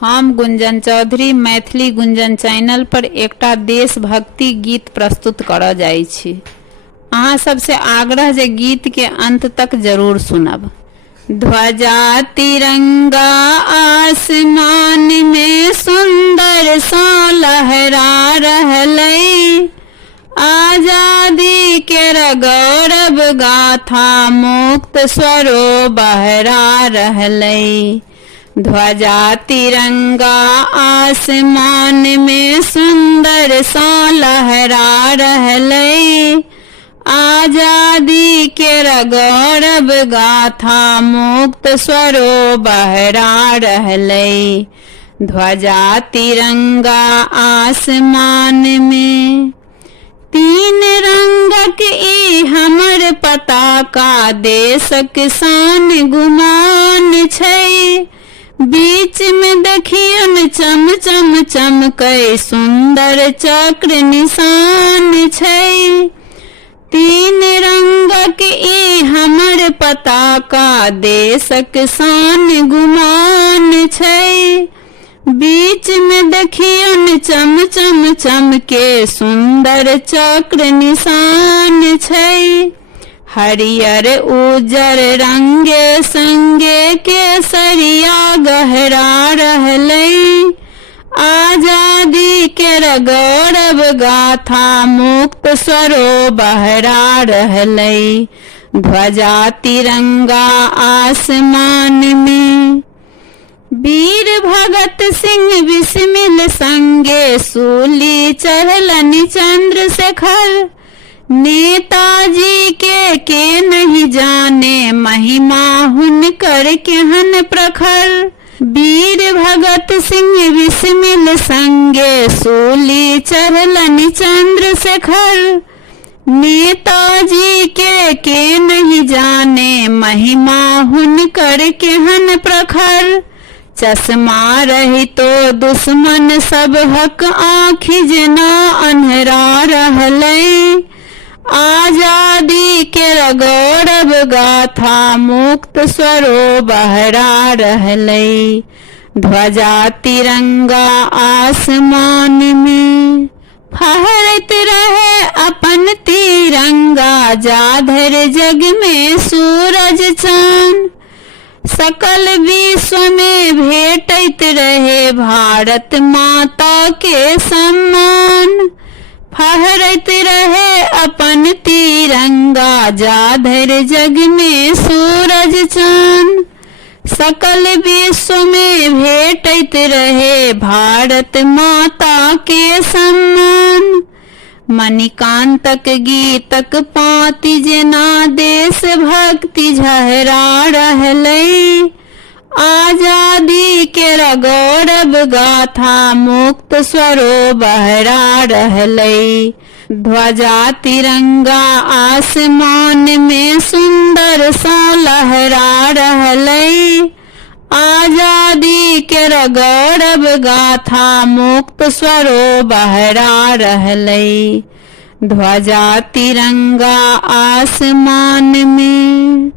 हम गुंजन चौधरी मैथिली गुंजन चैनल पर एकटा देशभक्ति गीत प्रस्तुत करऽ जाइ छी। अहाँ सबसे आग्रह जे गीत के अंत तक जरूर सुनब। ध्वजा तिरंगा आसमान में सुंदर सा लहरा रहलै, आजादी के गौरव गाथा मुक्त स्वरो बहरा रहलै। ध्वजा तिरंगा आसमान में सुंदर सा लहरा रहलै, आजादी के गौरव गाथा मुक्त स्वरो बहरा रहलै। ध्वजा तिरंगा आसमान में तीन रंगक ई हमर पताका, देशक शान गुमान छै। बीच में देखियन चम चम चमकै सुंदर चक्र निशान छै। तीन रंगक ई हमर पताका, देशक शान गुमान छै। बीच में देखियन चम चम चमके सुंदर चक्र निशान छै। हरियर उजर रंगे संगे केसरिया गहरा रहलै, आजादी के गौरव गाथा मुक्त स्वरो बहरा रहलै। ध्वजा तिरंगा आसमान में वीर भगत सिंह बिस्मिल संगे सूली चढ़लन चंद्रशेखर। नेताजी के नहीं जाने महिमा हुनकर केहन प्रखर। वीर भगत सिंह बिस्मिल संगे सूली चढ़लन चंद्रशेखर। नेताजी के नहीं जाने महिमा हुनकर केहन प्रखर। चश्मा रही तो दुश्मन सब हक आँखि जेना अन्हरा रहलै, आजादी के गौरव गाथा मुक्त स्वरो बहरा रहलै। ध्वजा तिरंगा आसमान में फहरत रहे अपन तिरंगा, जाधर जग में सूरज चांद। सकल विश्व में भेटत रहे भारत माता के सम्मान। फहरत रहे अपन तिरंगा, जाधर जग में सूरज चांद। सकल विश्व में भेटत रहे भारत माता के सम्मान। मणिकांतक गीतक पाती जेना देशभक्ति झहरा रहलै, आजादी के गौरव गाथा मुक्त स्वरो बहरा रहलै। ध्वजा तिरंगा आसमान में सुंदर सा लहरा रहलै, आजादी के गौरव गाथा मुक्त स्वरो बहरा रहलै। ध्वजा तिरंगा आसमान में।